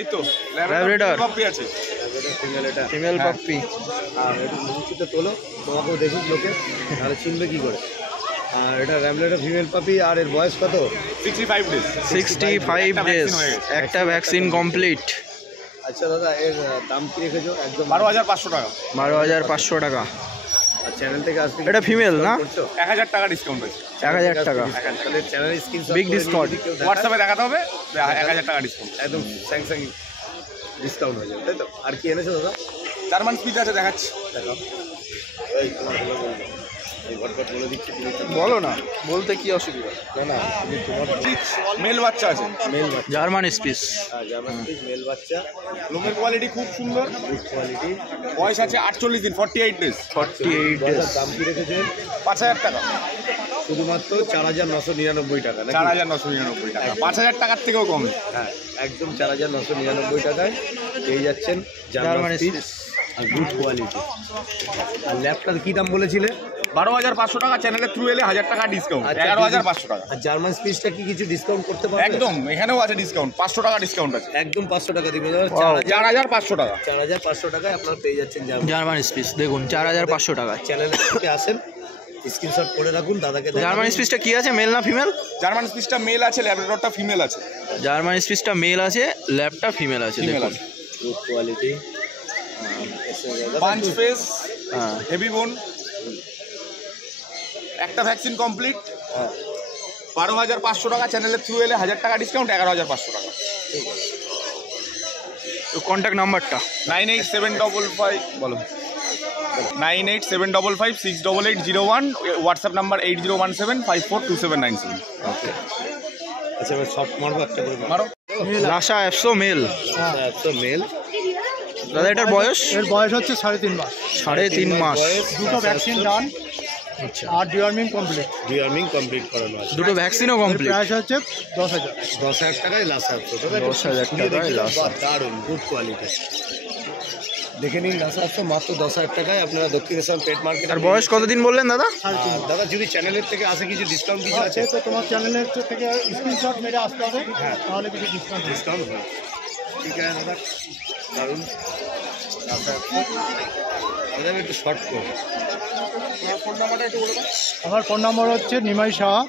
এই তো Labrador puppy আছে, ফিমেল, এটা ফিমেল পাপ্পি। আর একটু মুখটা তোলো, তোমাকেও দেখুক লোকে, তাহলে চিনবে কি করে। আর এটা ল্যাব্রাডর ফিমেল পাপি, আর এর বয়স কত? 65 ডেজ। 65 ডেজ, একটা ভ্যাকসিন কমপ্লিট। আচ্ছা দাদা, এর দাম কি রেখেছো? একদম 12,500 টাকা। 12,500 টাকা। আর চ্যানেল থেকে আসবে, এটা ফিমেল না? 1000 টাকা ডিসকাউন্ট আছে। 1000 টাকা তাহলে চ্যানেল স্ক্রিনশট বিগ ডিসকাউন্ট। হোয়াটসঅ্যাপে দেখাতে হবে, 1000 টাকা ডিসকাউন্ট, একদম স্যাংস্যাং ডিসকাউন্ট হয়ে যাবে, তাই তো? আর কি এনেছো দাদা? জার্মান স্পিচ আছে, দেখাচ্ছি। দেখাও। এই তোমার হলো বলবো, এই ঘটঘট বলে দিচ্ছি, বলো না, বলতে কি অসুবিধা? না না, তুমি তোমার মেল বাচ্চা আছে, মেল বাচ্চা, German spitz. German spitz male বাচ্চা, লোমের কোয়ালিটি খুব সুন্দর, গুড কোয়ালিটি। বয়স আছে 48 দিন, 48 ডেজ। 48 ডেজ। দাম কি রেখেছে? 5000 টাকা, শুধুমাত্র 4,999 টাকা, নাকি? 4,999 টাকা, 5000 টাকার থেকেও কম। হ্যাঁ, একদম 4,999 টাকায় পেয়ে যাচ্ছেন জার্মান জার্মান স্পিচ স্পিচ। আর গুড কোয়ালিটি। আর ল্যাপটার কি দাম বলেছিলে? 12,500 টাকা, চ্যানেলের থ্রু এলে 1000 টাকা ডিসকাউন্ট, 11,500 টাকা। আর জার্মান স্পিচটা কি কিছু ডিসকাউন্ট করতে পারবে? একদম, এখানেও আছে ডিসকাউন্ট, 500 টাকা ডিসকাউন্ট আছে, একদম 500 টাকা দিবে। 4,500 টাকা। 4,500 টাকায় আপনারা পেয়ে যাচ্ছেন জার্মান স্পিচ দেখুন, 4,500 টাকা। চ্যানেলের থেকে আসেন, স্ক্রিনশট করে রাখুন, দাদাকে জার্মান স্পিচটা কি আছে, মেল না ফিমেল? জার্মান স্পিচটা মেল আছে, ল্যাব্রাডরটা ফিমেল আছে। জার্মান স্পিচটা মেল আছে, ল্যাবটা ফিমেল আছে। ফিমেল দেখুন, আছে, গুড কোয়ালিটি, পাঞ্চ ফেস, হ্যাঁ, হেভি বোন, একটা ভ্যাকসিন কমপ্লিট। 12,500 টাকা, চ্যানেলের থ্রু এলে 1000 টাকা ডিসকাউন্ট, 11,500 টাকা। তো কন্ট্যাক্ট নাম্বারটা? 987555 বলো, 9875568801, হোয়াটসঅ্যাপ নাম্বার 8017542797। ওকে। আচ্ছা, এবার শর্ট মারবো একটা করে, মারো। Lhasa Apso male. তো মেল। দাদা এটার বয়স? এর বয়স হচ্ছে 3.5 মাস। 3.5 মাস। দুটো ভ্যাকসিন ডান, আচ্ছা, আর ডিওয়ার্মিং কমপ্লিট। ডিওয়ার্মিং কমপ্লিট করানো আছে। দুটো ভ্যাকসিনও কমপ্লিট। প্রাইস হচ্ছে 10,000। 10,000 টাকায় লাসা। 10,000 টাকায় লাসা। দারুণ, গুড কোয়ালিটি। দেখে নিন, লাসা আসছে মাত্র 10,000 টাকায়, আপনারা দক্ষিণেশ্বর পেট মার্কেট। আর বয়স কতদিন বললেন দাদা? দাদা যদি চ্যানেলের থেকে আসে, কিছু ডিসকাউন্ট কিছু আছে? তো তোমার চ্যানেলের থেকে স্ক্রিনশট মেরে আসতে হবে, তাহলে কিছু ডিসকাউন্ট। ডিসকাউন্ট হয়, ঠিক আছে দাদা, দারুণ। লাসা দাদা একটু শর্ট করুন। ফোন নাম্বারটা একটু বলে দাও। আমার ফোন নম্বর হচ্ছে নিমাই সাহা,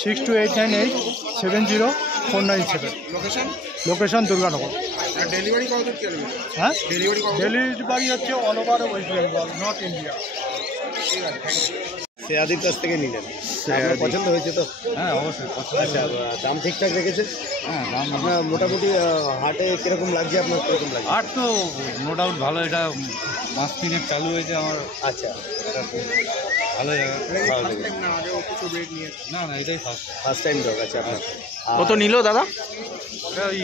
6289870497। লোকেশন? লোকেশন দুর্গানগর। আর ডেলিভারি কত দূর চলবে? হ্যাঁ, ডেলিভারি কত? ডেলিভারি হচ্ছে all over West Bengal, north India. শ্রেয়াদির কাছ থেকে নিলেন, আপনার পছন্দ হয়েছে তো? হ্যাঁ, অবশ্যই। আচ্ছা, দাম ঠিকঠাক রেখেছে? হ্যাঁ, দাম আপনার মোটামুটি হাটে কিরকম লাগছে? আপনার কিরকম লাগছে? আর তো নো ডাউট ভালো, এটা মাস তিনেক চালু হয়েছে আমার। আচ্ছা, ভালো জায়গা, ভালো লেগেছে। না না, এটাই ফার্স্ট। ফার্স্ট টাইম ডগ আছে আপনার। কত নিল দাদা? এটা ওই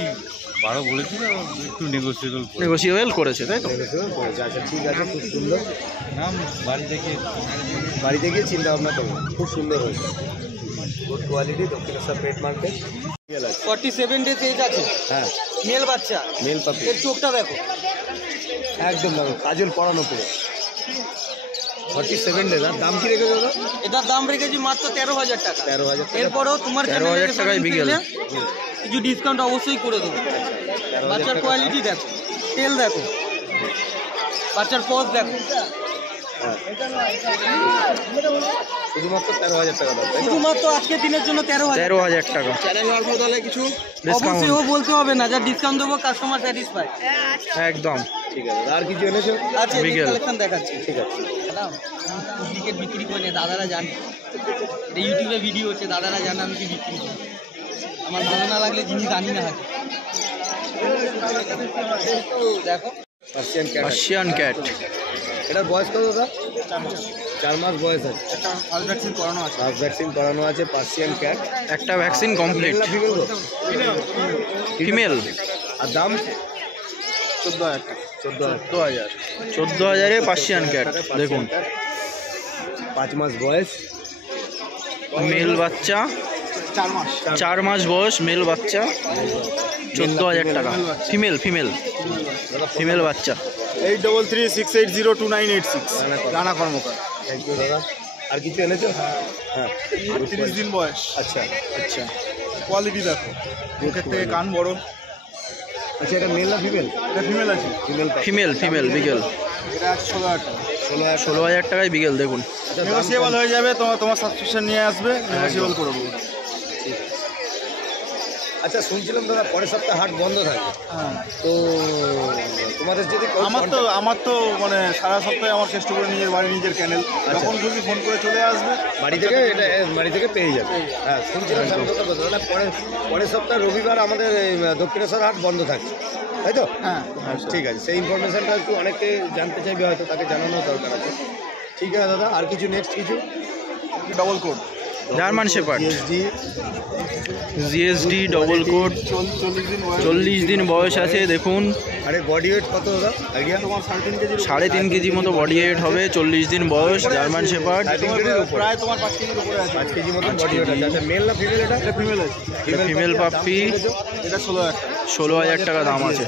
12 বলেছিল, একটু নেগোসিয়েবল করে। নেগোসিয়েবল করেছে, তাই তো? আচ্ছা, ঠিক আছে, খুব সুন্দর। নাম বাড়িতে গিয়ে বাড়িতে গিয়ে চিন্তা ভাবনা করবো, খুব সুন্দর হয়েছে, good quality, Dakshineswar pet market. 47 days age আছে, হ্যাঁ, মেল বাচ্চা। মেল পাপি, এর চোখটা দেখো, একদম দারুণ, কাজল পড়ানো পুরো। 47 ডেজ। আর দাম কি রেখে দাদা? এটার দাম রেখেছি মাত্র 13,000 টাকা। 13,000 টাকা। এরপরেও তোমার 13,000 টাকায় বিকেল। কিছু ডিসকাউন্ট অবশ্যই করে দেবো। 13,000 বাচ্চার টাকা। কোয়ালিটি দেখো, তেল দেখো, বাচ্চার পজ দেখো। শুধুমাত্র 13,000 টাকা দাম, তাই তো? শুধুমাত্র আজকের দিনের জন্য 13,000। 13,000 টাকা চ্যানেল অল্প তাহলে কিছু ডিসকাউন্ট। অবশ্যই ও বলতে হবে না, যা ডিসকাউন্ট দেবো কাস্টমার স্যাটিসফাই একদম ঠিক আছে, আর কিছু এনেছো? আছে। বিকেল। কালেকশন দেখাচ্ছি। ঠিক আছে। ডুপ্লিকেট বিক্রি করে না, দাদারা জানে। এটা ইউটিউবে ভিডিও হচ্ছে, দাদারা জানে আমি কি বিক্রি করি। আমার ভালো না লাগলে জিনিস আনি না হাতে। দেখো, পার্সিয়ান ক্যাট। Persian cat. এটার বয়স কত দাদা? 4 মাস বয়স আছে। ফার্স্ট ভ্যাকসিন করানো আছে। ফার্স্ট ভ্যাকসিন করানো আছে, পার্সিয়ান ক্যাট। একটা ভ্যাকসিন কমপ্লিট। মেল না ফিমেল গো? ফিমেল। আর দাম? 14,000 টাকা। 14,000। 14,000 পার্সিয়ান ক্যাট দেখুন। 5 মাস বয়স, মেল বাচ্চা, 4 মাস। 4 মাস বয়স, মেল বাচ্চা, 14,000 টাকা। ফিমেল ফিমেল ফিমেল বাচ্চা। 8336802986 রানা কর্মকার। থ্যাংক ইউ দাদা। আর কিছু এনেছো? হ্যাঁ, 30 দিন বয়স। আচ্ছা, আচ্ছা, কোয়ালিটি দেখো, মুখের থেকে কান বড়, আচ্ছা এটা মেল না ফিমেল? এটা ফিমেল আছে। ফিমেল বিগেল এটা আছে 16,000 টাকা। 16,000 টাকায় বিগেল দেখুন। নেগোসিয়েবল হয়ে যাবে, তোমার সাবস্ক্রিপশন নিয়ে আসবে, নেগোসিয়েবল করে দেবো। আচ্ছা শুনছিলাম দাদা পরের সপ্তাহে হাট বন্ধ থাকে, হ্যাঁ তো তোমাদের যদি আমার তো মানে সারা সপ্তাহে আমার চেষ্টা করে নিজের চ্যানেল, যখন খুশি ফোন করে চলে আসবে, বাড়ি থেকে পেয়ে যাবে। হ্যাঁ শুনছিলাম সামনে কথা, তাহলে পরের সপ্তাহে রবিবার আমাদের এই দক্ষিণেশ্বর হাট বন্ধ থাকছে, তাই তো? হ্যাঁ ঠিক আছে, সেই ইনফরমেশনটা একটু অনেকে জানতে চাইবে, হয়তো তাকে জানানো দরকার আছে। ঠিক আছে দাদা, আর কিছু নেক্সট কিছু? Double coat German shepherd GSD double coat, 40 দিন বয়স আছে দেখুন। আরে বডি ওয়েট কত দাদা আইডিয়া? তোমার 3.5 কেজি, 3.5 কেজি মতো বডি ওয়েট হবে, 40 দিন বয়স, জার্মান শেপার্ড। প্রায় তোমার 5 কেজির উপরে আছে। 5 কেজি মতো বডি ওয়েট আছে। আচ্ছা মেল না ফিমেল? এটা ফিমেল আছে। ফিমেল পাপ্পি, এটা 16,000 টাকা। 16,000 টাকা দাম আছে।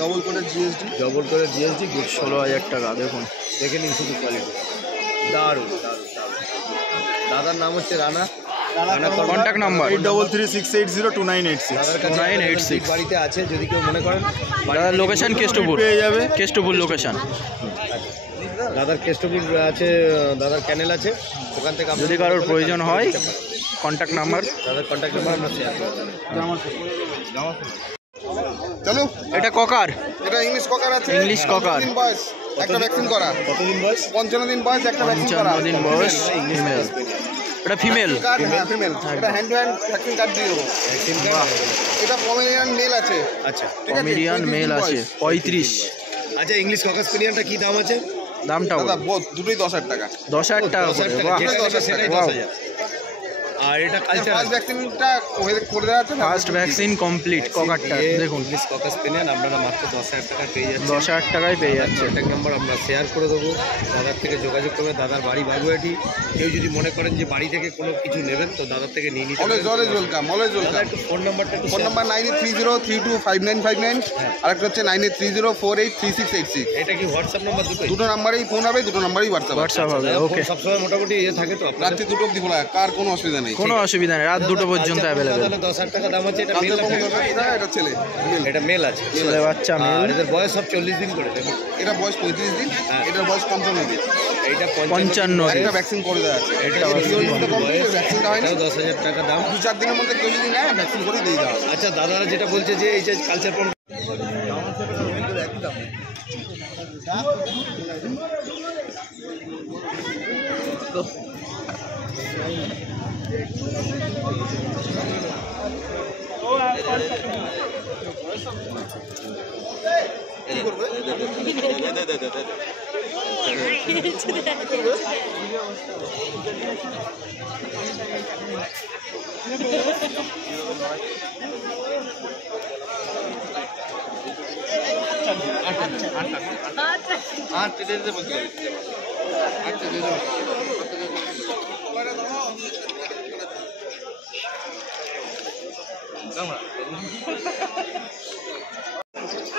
ডবল কোডের জিএসডি, ডবল করে জিএসডি, 16,000 টাকা দেখুন। দেখে নিন শুধু কোয়ালিটি, দারুণ দারুণ। দাদার নাম হচ্ছে রানা। Contact number 8336802986। দাদার কাছে 2986 বাড়িতে আছে, যদি কেউ মনে করেন। দাদার লোকেশন কেষ্টপুর, পেয়ে যাবে। কেষ্টপুর লোকেশন। দাদার কেষ্টপুর আছে, দাদার চ্যানেল আছে, ওখান থেকে আপনি যদি কারোর প্রয়োজন হয় কন্ট্যাক্ট নাম্বার, দাদার কন্ট্যাক্ট নাম্বার আমরা শেয়ার করব। চলো, এটা ককার, এটা ইংলিশ ককার আছে। ইংলিশ ককার। 15 দিন বয়স, একটা ভ্যাকসিন করা। কতদিন বয়স? 55 দিন বয়স, একটা ভ্যাকসিন করা। 55 দিন বয়স, ফিমেল। এটা ফিমেল, কার্ড, হ্যাঁ ফিমেল। এটা hand to hand vaccine card দিয়ে দেবো। Vaccine card? এটা পমেরিয়ান মেল আছে। আচ্ছা ঠিক আছে, পমেরিয়ান 35 মেল দিন আছে, বয়স। 35। আচ্ছা ইংলিশ ককাস স্পেনিয়ানটা কি দাম আছে? দামটা দাদা দুটোই 10,000 টাকা। 10,000 টাকা 10,000 করে। টাকা, বাহ, যেটা নেবে সেটাই Wow. 10,000। আর এটা কালচার ফার্স্ট ভ্যাকসিনটা করে দেওয়া আছে না? ফার্স্ট ভ্যাকসিন কমপ্লিট ককারটা দেখুন। ইংলিশ ককাস স্পেনিয়ান আপনারা মাত্র 10,000 টাকা পেয়ে যাচ্ছেন। 10,000 টাকায় পেয়ে যাচ্ছে। কন্ট্যাক্ট নাম্বার আমরা শেয়ার করে দেবো, দাদার থেকে যোগাযোগ করবে। দাদার বাড়ি বাগুয়াটি। কেউ যদি মনে করেন যে বাড়ি থেকে কোনো কিছু নেবেন, তো দাদার থেকে নিয়ে নিতে অলওয়েজ ওয়েলকাম, অলওয়েজ দাদা ওয়েলকাম। একটু ফোন নাম্বারটা একটু ফোন নাম্বার 9830325959, আর একটা হচ্ছে 9830483686। এটা কি হোয়াটসঅ্যাপ নাম্বার দুটোই? দুটো নাম্বারেই ফোন হবে, দুটো নাম্বারেই হোয়াটসঅ্যাপ। হোয়াটসঅ্যাপ হবে, ওকে। সবসময় মোটামুটি থাকে তো আপনার? রাত্রি 2টো অবধি খোলা, কার কোনো অসুবিধা নেই। কোনো অসুবিধা নেই, রাত 2টো পর্যন্ত অ্যাভেলেবেল। 10,000 টাকা দাম আছে। এটা কালকে মেল না কখন female? হবে? এটা ছেলে, male। এটা মেল আছে। ছেলে বাচ্চা আর মেল, এদের বয়স সব 40 দিন করে দেখুন। এটা বয়স 35 দিন, এটার বয়স 55 দিন। এইটা 55 দিন। একটা ভ্যাকসিন করে দেওয়া আছে। এটা এটা 40 দিন কমপ্লিট, বয়স। ভ্যাকসিনটা হয়নি। এটাও 10,000 টাকা দাম। 2-4 দিনের মধ্যে কেউ যদি নেয়, ভ্যাকসিন করে দিয়ে দেওয়া হবে। আচ্ছা দাদারা যেটা বলছে যে এই যে কালচার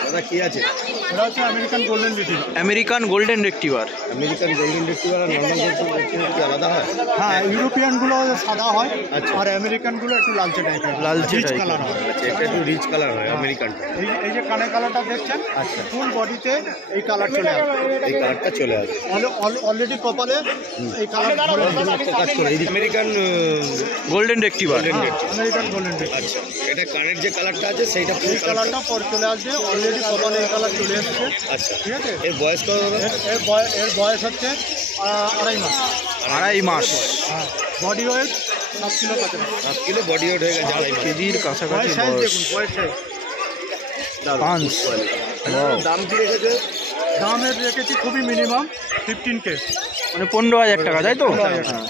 দাদা কি আছে? এটা হচ্ছে American golden retriever. American golden retriever. American golden retriever আর নর্মাল গোল্ডেন রিট্রিভার কি আলাদা হয়? হ্যাঁ, ইউরোপিয়ানগুলো সাদা হয়, আচ্ছা। আর আমেরিকানগুলো একটু লালচে টাইপের, লালচে রিচ type-এর। কালার হয়। আচ্ছা এটা একটু রিচ কালার হয় আমেরিকানটা। এই যে কানের কালারটা দেখছেন, আচ্ছা। ফুল বডিতে এই কালার চলে আসে। এই কালারটা চলে আসে। অলরেডি কপালে এই কালার কাজ করে এই American golden retriever. American golden retriever. আচ্ছা এটা কানের যে কালারটা আছে সেইটা পুরো এই কালারটা পরে চলে আসবে, অলরেডি কপালে এই কালার চলে এসেছে। আচ্ছা ঠিক আছে, এর বয়স কত দাদা? এর বয়স হচ্ছে 2.5 মাস। 2.5 মাস। হ্যাঁ, বডি ওয়েট 7 কিলো কাছাকাছি। 7 কিলো বডি ওয়েট হয়ে গেছে। 7 কেজির কাছাকাছি বয়স সাইজ বয়স। দেখুন, বয়স সাইজ। পাঁচ। দাম কি রেখেছে? দামের রেখেছি খুবই মিনিমাম 15K। মানে 15,000 টাকা, তাই তো? 15,000 হ্যাঁ।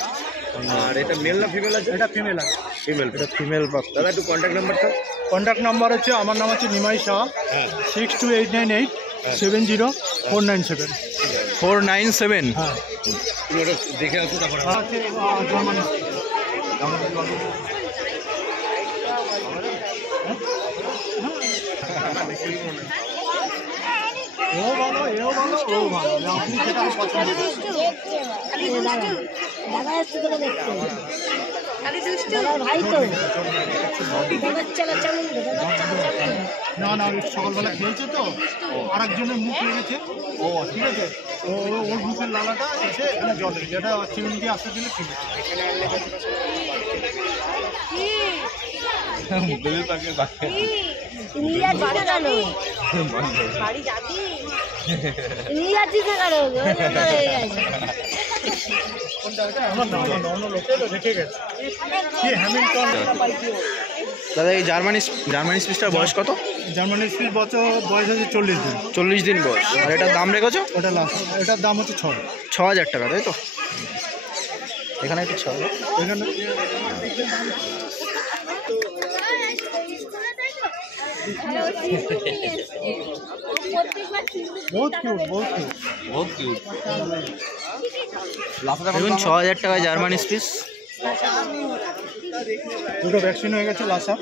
আর এটা মেল না ফিমেল আছে? এটা ফিমেল আছে। ফিমেল। এটা ফিমেল পাপ্পি। দাদা একটু কন্ট্যাক্ট নাম্বারটা? কন্ট্যাক্ট নাম্বার হচ্ছে, আমার নাম হচ্ছে নিমাই শাহ, হ্যাঁ 6289870497। 497। হ্যাঁ, তুমি ওটা দেখে আসো তারপরে। আছে জার্মানি। ও ভালো, এও ভালো, ও ভালো, আপনি সেটা পছন্দ করেন। দাদা এসে করে দেখতে ভাই তো চালা না না ওই সকালবেলা খেয়েছে তো আর একজনের মুখ লেগেছে ও ঠিক আছে ওর মুখের লালাটা এসে এখানে জলে যেটা চিমনি দিয়ে আসতে দিলে ঠিক বাড়ি যাবি নিয়ে যাচ্ছিস না কারো দাদা এই জার্মানি স্পিচটার বয়স কত? জার্মানির স্পিচ বয়স আছে 40 দিন 40 দিন বয়স। আর এটার দাম রেখেছো? ওটা লাস্ট এটার দাম হচ্ছে 6,000 টাকা, তাই তো? এখানে একটু 6,000 এখানে বহুত কিউট দেখুন 6,000 টাকায় জার্মানি স্পিচ। দুটো ভ্যাকসিন হয়ে গেছে লাসা